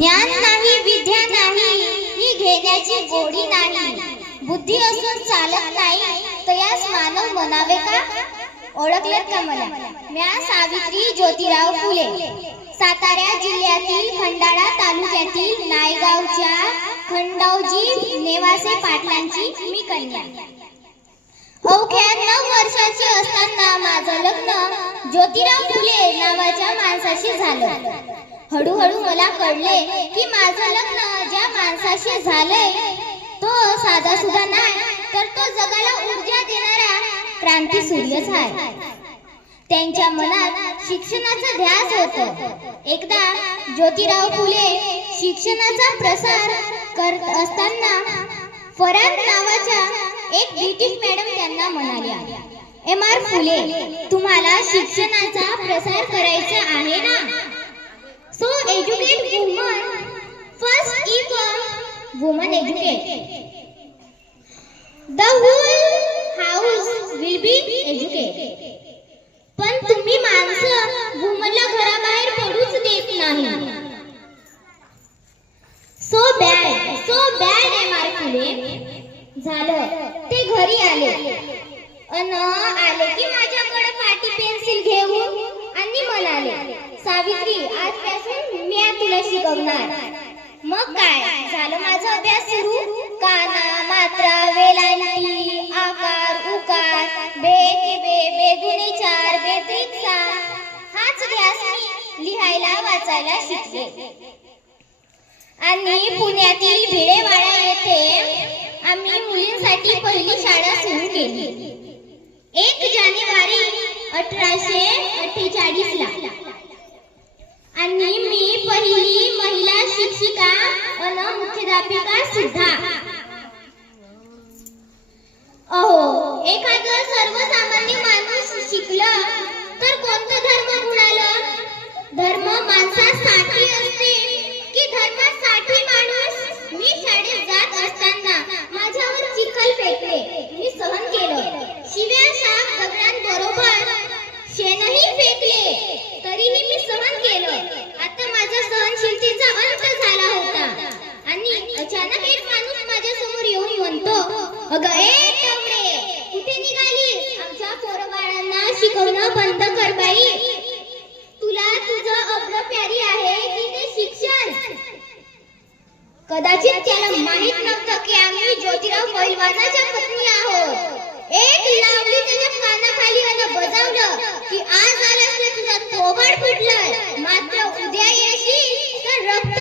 ज्ञान नाही विद्या नाही ही घेण्याची गोडी नाही, बुद्धी असून चालत नाही तयास मानव म्हणावे का? ओळखलेत का मला? म्या सावित्री ज्योतिराव फुले, सातारा जिल्ह्यातील खंडाळा तालुक्यातील नायगावच्या खंडोजी नेवासे पाटलांची मी कन्या. अवघ्या 9 वर्षाची असताना माझं लग्न ज्योतिराव फुले नावाच्या माणसाशी झालं. हळूहळू मला कळले की माझं लग्न ज्या माणसाशी झालंय तो साधा सुद्धा नाही, तर तो जगाला ऊर्जा देणारा क्रांती सूर्यच आहे. त्यांच्या मनात शिक्षणाचा ध्यास होता. एकदा ज्योतिराव फुले शिक्षणाचा प्रसार करत असताना फरार नावाच्या एक ब्रिटिश मॅडम त्यांना म्हणाल्या, एम.आर. फुले, तुम्हाला शिक्षणाचा प्रसार करायचा आहे ना? So educate women first. If a woman educate, the whole house will be educated. पण तुम्ही माणसं वुमनला घराबाहेर पडूच देत नाही. So bad M R. फुले. झालं ते घरी आले की माझ्याकडे पाटी पेन्सिल घेऊन आणि म्हणाले, सावित्री, आजपासून मी तुला शिकवणार. मग काय झालं, माझा अभ्यास सुरू. काना, मात्रा, वेलांटी, आकार, उकार, बे, बेगुणे 4, बेत्रिक 6 हाच ध्यास मी लिहायला वाचायला शिकले. आणि पुण्यातील भिडेवाडा येथे आम्ही मुलींसाठी पहिली शाळा सुरू केली 1 जानेवारी 1848 ला. आणि मी पहिली महिला शिक्षिका आणि मुख्याध्यापिका सुद्धा. अहो, एखादं सर्वसामान्य माणूस शिकलं तर कोणतं धर्म बुडालं? धर्म माणसासाठी असते की धर्मासाठी माणूस? मी शाळेत जात असताना माझ्यावर चिखल फेकले, मी सहन केलं. शिव्या, शाप, दगडांबरोबर शेणही फेकले, तरीही मी सहन केलं. आता माझ्या सहनशीलतेचा अंत झाला होता. आणि अचानक एक माणूस माझ्या समोर येऊन म्हणतो, अगं ए टवळे, कुठे निघालीस? आमच्या पोरबाळांना शिकवणं बंद कर बाई. तुला तुझं अब्र प्यारी आहे की ते शिक्षण? कदाचित त्याला माहित नव्हतं की आम्ही ज्योतिराव पैलवानाच्या पत्नी आहोत. एक लावली त्याच्या कानाखाली आणि बजावलं की आज आलास तुझा थोबाड फुटलाय, मात्र उद्या येशील तर रक्त